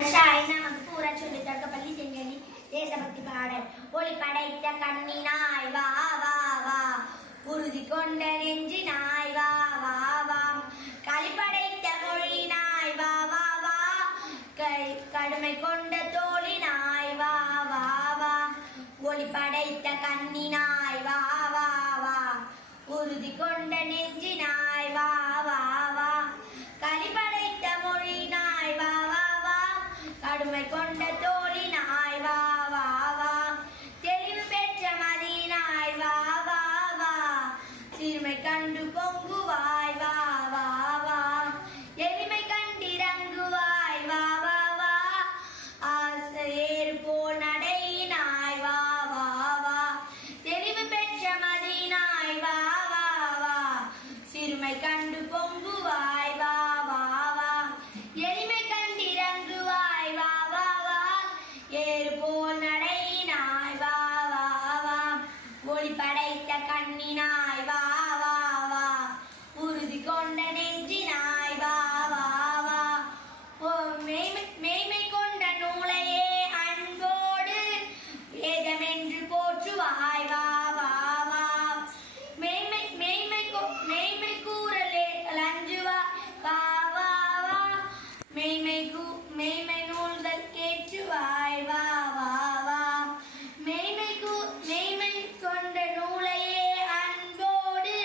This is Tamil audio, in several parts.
நமக்கு பூரா சொல்லி தக்க பள்ளி செங்கனி தேசபக்தி பாடல் ஒளி படைத்த கண்ணினாய் வா வா வா உறுதி கொண்ட நெஞ்சினாய் வா வா வா களி படைத்த மொழினாய் வா வா வா கடுமை கொண்ட தோழினாய் வா வா வா ஒளி படைத்த கண்ணினாய் வா வா வா உறுதி கொண்ட நெஞ்சினாய் வா வா வா களி படைத்த மொழினாய் வா வா வா கடுமை கொண்ட தோழினாய் வா வா வா தெளிவு பெற்ற மதினாய் வா வா வா சிறுமை கண்டு பொங்குவாய் வா வா வா எளிமை கண்டிறங்குவாய் வா வா வா ஆசையேறு போல் நடையினாய் வா வா வா தெளிவு பெற்ற மதினாய் வா வா வா சிறுமை கண்டு பொங்குவாய் வா வா வா எளிமை கண்டிறங்குவாய் வா வா வா ஏறு போல் நடையினாய் வா வா வா ஒளி படைத்த கண்ணினாய் வா வா வா உறுதி கொண்ட நெஞ்சினாய் வா வா வா மேய்மை கொண்ட நூலையே அன்போடு வேதமென்று போற்றுவாய் வா வா வா மெய்மை கூறலே அஞ்சுவா வா வா வா மெய்மை நூல்கள் கேற்றுவாய் வா வா வா மெய்மை கொண்ட நூலையே அன்போடு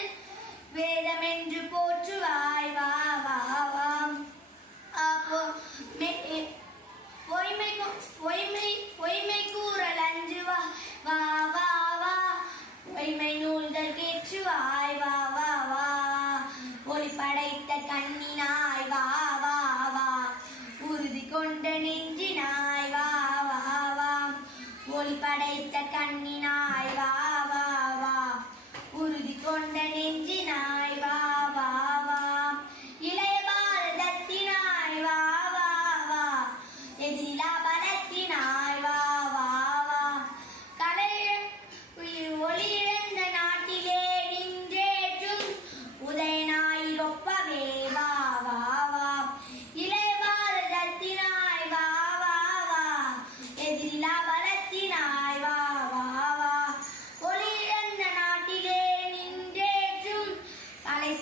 வேதமென்று போற்றுவாய் வா வா வா அப்போ பொய்மை கூறல் அஞ்சுவா வா வா வா பொய்மை நூல்கள் கேற்றுவாய் வா வா வா ஒளி படைத்த கண்ணினாய் வா வா வா உறுதி கொண்ட நெஞ்சினாய் வா வா வா ஒளி படைத்த கண்ணினாய் வா வா வா உறுதி கொண்ட நெஞ்சினாய் வா வா வா இளைய பாரதத்தினாய் வா வா வா எதிரிலா பலத்தினாய் வா வா வா ஒளியிழந்த நாட்டிலே நின்றேற்றும் உதயனாயிரொப்பவே வா வா வா இளைய பாரதத்தினாய் வா வா வா எதிரிலா பலத்தினாய் வா வா வா ஒளியிழந்த நாட்டிலே நின்றேற்றும் கலை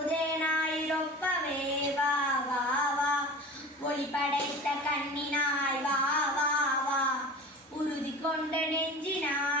உதயனாயிரொப்பவே வா வா வா ஒளி படைத்த கண்ணினாய் வா வா வா உறுதி கொண்ட நெஞ்சினாய்